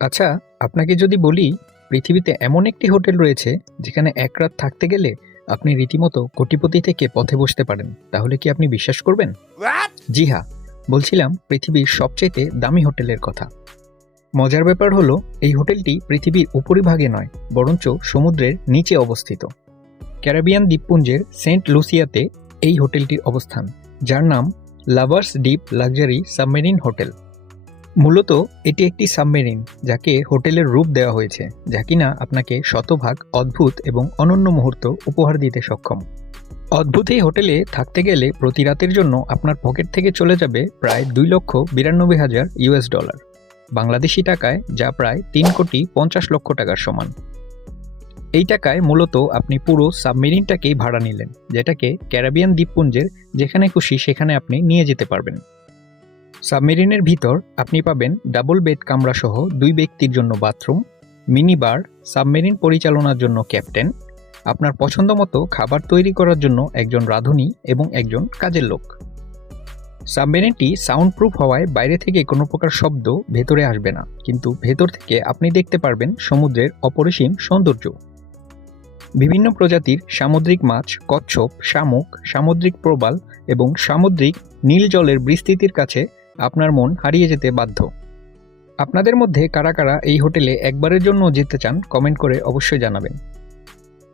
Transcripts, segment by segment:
আচ্ছা আপনাকে যদি বলি পৃথিবীতে এমন একটি হোটেল রয়েছে যেখানে এক রাত থাকতে গেলে আপনি রীতিমতো কোটিপতি থেকে পথে বসতে পারেন। তাহলে কি আপনি বিশ্বাস করবেন? জি হ্যাঁ বলছিলাম পৃথিবীর সবচেয়ে দামি হোটেলের কথা। মজার ব্যাপার হলো এই হোটেলটি পৃথিবীর উপরিভাগে নয় বরঞ্চ সমুদ্রের নিচে অবস্থিত। ক্যারাবিয়ান দ্বীপপুঞ্জের সেন্ট লুসিয়াতে এই হোটেলটির অবস্থান যার নাম lovers deep luxury submarine hotel. মূলত এটি একটি সাবমেরিন, যাকে হোটেলের রূপ দেওয়া হয়েছে, যা কিনা আপনাকে শতভাগ অদ্ভুত এবং অনন্য মুহূর্ত উপহার দিতে সক্ষম। অদ্ভুত এই হোটেলে থাকতে গেলে প্রতি রাতের জন্য আপনার পকেট থেকে চলে যাবে প্রায় দুই লক্ষ বিরানব্বই হাজার ইউএস ডলার, বাংলাদেশি টাকায় যা প্রায় তিন কোটি পঞ্চাশ লক্ষ টাকার সমান। এই টাকায় মূলত আপনি পুরো সাবমেরিনটাকেই ভাড়া নিলেন, যেটাকে ক্যারাবিয়ান দ্বীপপুঞ্জের যেখানে খুশি সেখানে আপনি নিয়ে যেতে পারবেন। সাবমেরিনের ভিতর আপনি পাবেন ডাবল বেড কামরা সহ দুই ব্যক্তির জন্য বাথরুম, মিনি বার, সাবমেরিন পরিচালনার জন্য ক্যাপ্টেন, আপনার পছন্দ মতো খাবার তৈরি করার জন্য একজন রাঁধুনি এবং একজন কাজের লোক। সাবমেরিনটি সাউন্ড প্রুফ হওয়ায় বাইরে থেকে কোনো প্রকার শব্দ ভেতরে আসবে না, কিন্তু ভেতর থেকে আপনি দেখতে পারবেন সমুদ্রের অপরিসীম সৌন্দর্য। বিভিন্ন প্রজাতির সামুদ্রিক মাছ, কচ্ছপ, শামুক, সামুদ্রিক প্রবাল এবং সামুদ্রিক নীল জলের বিস্তৃতির কাছে আপনার মন হারিয়ে যেতে বাধ্য। আপনাদের মধ্যে কারা কারা এই হোটেলে একবারের জন্য যেতে চান কমেন্ট করে অবশ্যই জানাবেন।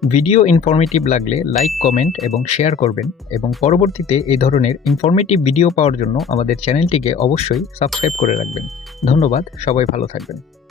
ভিডিও ইনফরমেটিভ লাগলে লাইক কমেন্ট এবং শেয়ার করবেন এবং পরবর্তীতে এই ধরনের ইনফরমেটিভ ভিডিও পাওয়ার জন্য আমাদের চ্যানেলটিকে অবশ্যই সাবস্ক্রাইব করে রাখবেন। ধন্যবাদ, সবাই ভালো থাকবেন।